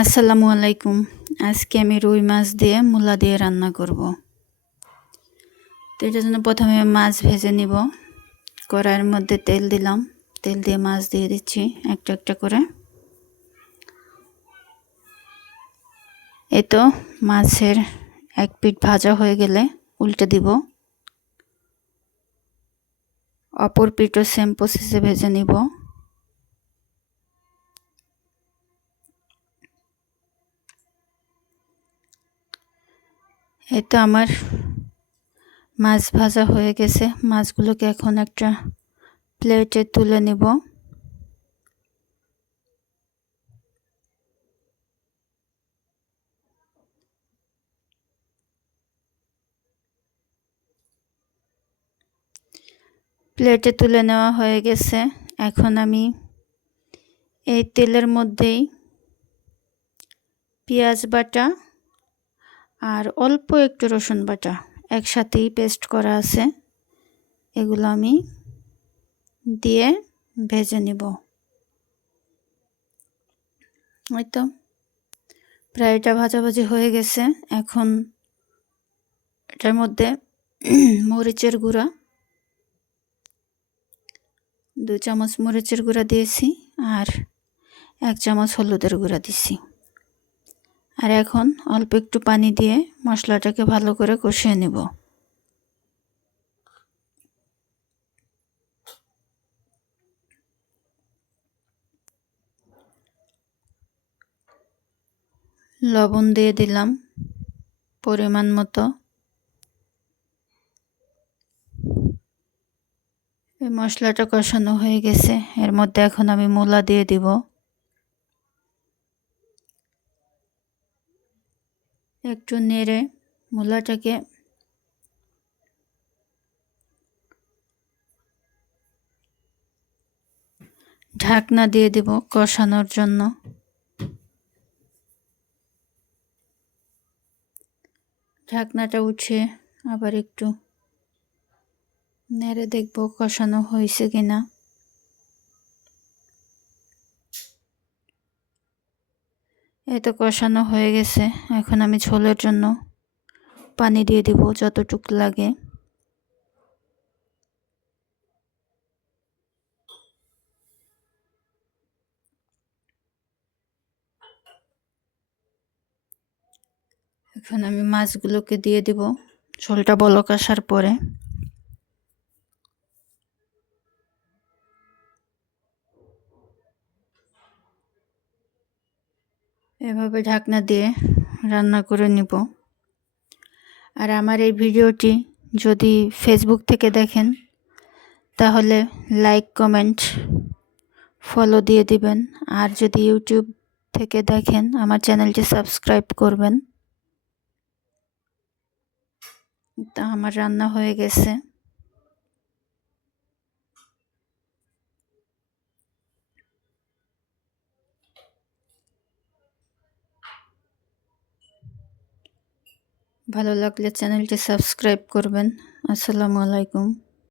আসসালামু আলাইকুম। আজকে আমি রুই মাছ দিয়ে মূলা দিয়ে রান্না করব। তো এটার জন্য প্রথমে মাছ ভেজে নিব। কড়াইয়ের মধ্যে তেল দিলাম, তেল দিয়ে মাছ দিয়ে দিচ্ছি একটা একটা করে। এই তো মাছের এক পিঠ ভাজা হয়ে গেলে উল্টে দিব, অপর পিঠও সেম প্রসেসে ভেজে নিব। এই তো আমার মাছ ভাজা হয়ে গেছে। মাছগুলোকে এখন একটা প্লেটে তুলে নিব। প্লেটে তুলে নেওয়া হয়ে গেছে। এখন আমি এই তেলের মধ্যেই পেঁয়াজ বাটা আর অল্প একটু রসুন বাটা একসাথেই পেস্ট করা আছে, এগুলো আমি দিয়ে ভেজে নিব। ওই তো প্রায় এটা ভাজাভাজি হয়ে গেছে। এখন এটার মধ্যে মরিচের গুঁড়া 2 চামচ মরিচের গুঁড়া দিয়েছি আর 1 চামচ হলুদের গুঁড়া দিছি। আর এখন অল্প একটু পানি দিয়ে মশলাটাকে ভালো করে কষিয়ে নেব। লবণ দিয়ে দিলাম পরিমাণ মতো। এই মশলাটা কষানো হয়ে গেছে, এর মধ্যে এখন আমি মূলা দিয়ে দিব। একটু নেড়ে মূলাটাকে ঢাকনা দিয়ে দিব কষানোর জন্য। ঢাকনাটা উঠিয়ে আবার একটু নেড়ে দেখব কষানো হয়েছে কিনা। এই তো কষানো হয়ে গেছে। এখন আমি ঝোলের জন্য পানি দিয়ে দিব যতটুকু লাগে। এখন আমি মাছগুলোকে দিয়ে দিব ঝোলটা বলক আসার পরে। এভাবে ঢাকনা দিয়ে রান্না করে নিব। আর আমার এই ভিডিওটি যদি ফেসবুক থেকে দেখেন তাহলে লাইক কমেন্ট ফলো দিয়ে দিবেন, আর যদি ইউটিউব থেকে দেখেন আমার চ্যানেলটি সাবস্ক্রাইব করবেন। তা আমার রান্না হয়ে গেছে। ভালো লাগলে চ্যানেলটি সাবস্ক্রাইব করবেন। আসসালামু আলাইকুম।